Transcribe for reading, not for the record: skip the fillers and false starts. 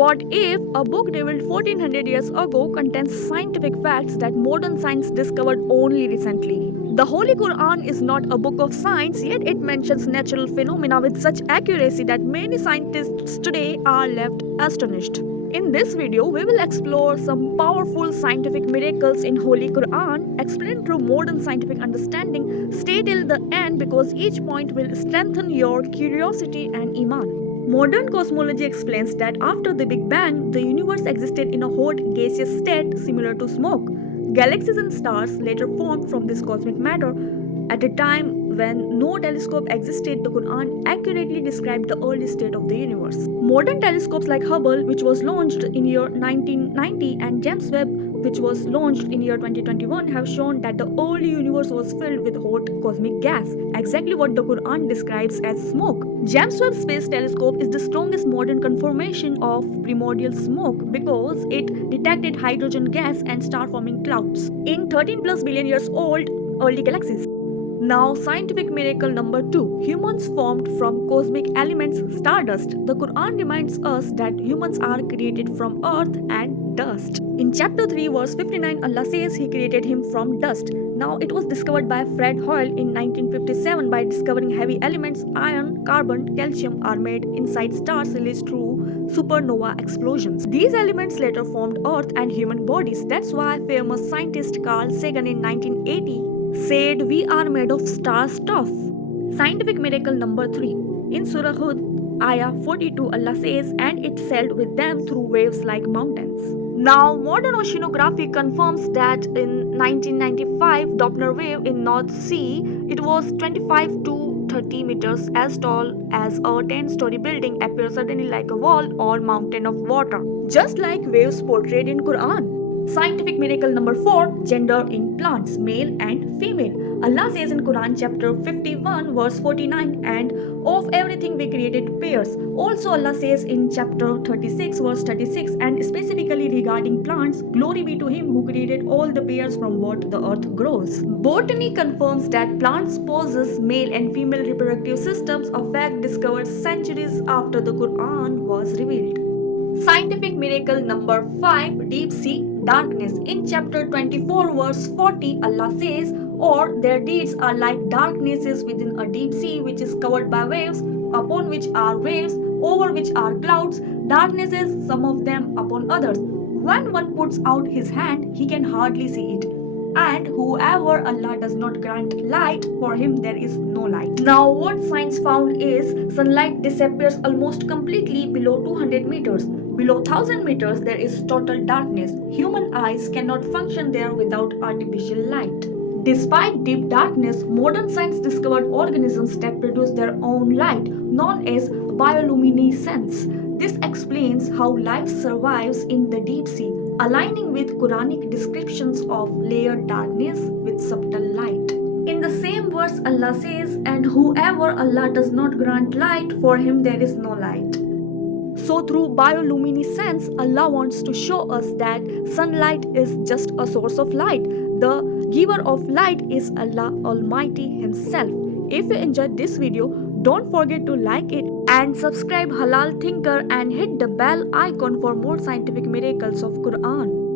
What if a book revealed 1400 years ago contains scientific facts that modern science discovered only recently? The Holy Quran is not a book of science, yet it mentions natural phenomena with such accuracy that many scientists today are left astonished. In this video, we will explore some powerful scientific miracles in Holy Quran, explained through modern scientific understanding. Stay till the end because each point will strengthen your curiosity and iman. Modern cosmology explains that after the Big Bang, the universe existed in a hot gaseous state similar to smoke. Galaxies and stars later formed from this cosmic matter. At a time when no telescope existed, the Quran accurately described the early state of the universe. Modern telescopes like Hubble, which was launched in year 1990, and James Webb, which was launched in year 2021, have shown that the early universe was filled with hot cosmic gas, exactly what the Quran describes as smoke. James Webb Space Telescope is the strongest modern confirmation of primordial smoke because it detected hydrogen gas and star-forming clouds in 13 plus billion years old early galaxies. Now, scientific miracle number 2. Humans formed from cosmic elements, stardust. The Quran reminds us that humans are created from earth and dust. In chapter 3, verse 59, Allah says He created him from dust. Now, it was discovered by Fred Hoyle in 1957 by discovering heavy elements, iron, carbon, calcium are made inside stars released through supernova explosions. These elements later formed earth and human bodies. That's why famous scientist Carl Sagan in 1980 said we are made of star stuff. Scientific miracle number 3. In Surah Hud, Ayah 42, Allah says, and it sailed with them through waves like mountains. Now, modern oceanography confirms that in 1995 Doppler wave in North Sea, it was 25 to 30 meters as tall as a 10-story building appears suddenly like a wall or mountain of water, just like waves portrayed in Quran. Scientific miracle number 4. Gender in plants, male and female. Allah says in Quran chapter 51 verse 49, and of everything we created pairs. Also Allah says in chapter 36 verse 36, and specifically regarding plants, glory be to him who created all the pairs from what the earth grows. Botany confirms that plants possess male and female reproductive systems, a fact discovered centuries after the Quran was revealed. Scientific miracle number 5. Deep sea darkness. In chapter 24 verse 40, Allah says, or their deeds are like darknesses within a deep sea which is covered by waves, upon which are waves, over which are clouds, darknesses, some of them upon others. When one puts out his hand, he can hardly see it. And whoever Allah does not grant light, for him there is no light. Now, what science found is sunlight disappears almost completely below 200 meters. Below 1000 meters, there is total darkness. Human eyes cannot function there without artificial light. Despite deep darkness, modern science discovered organisms that produce their own light, known as bioluminescence. This explains how life survives in the deep sea, aligning with Quranic descriptions of layered darkness with subtle light. In the same verse, Allah says, and whoever Allah does not grant light, for him there is no light. So through bioluminescence, Allah wants to show us that sunlight is just a source of light. The giver of light is Allah Almighty Himself. If you enjoyed this video, don't forget to like it and subscribe Halal Thinker and hit the bell icon for more scientific miracles of Quran.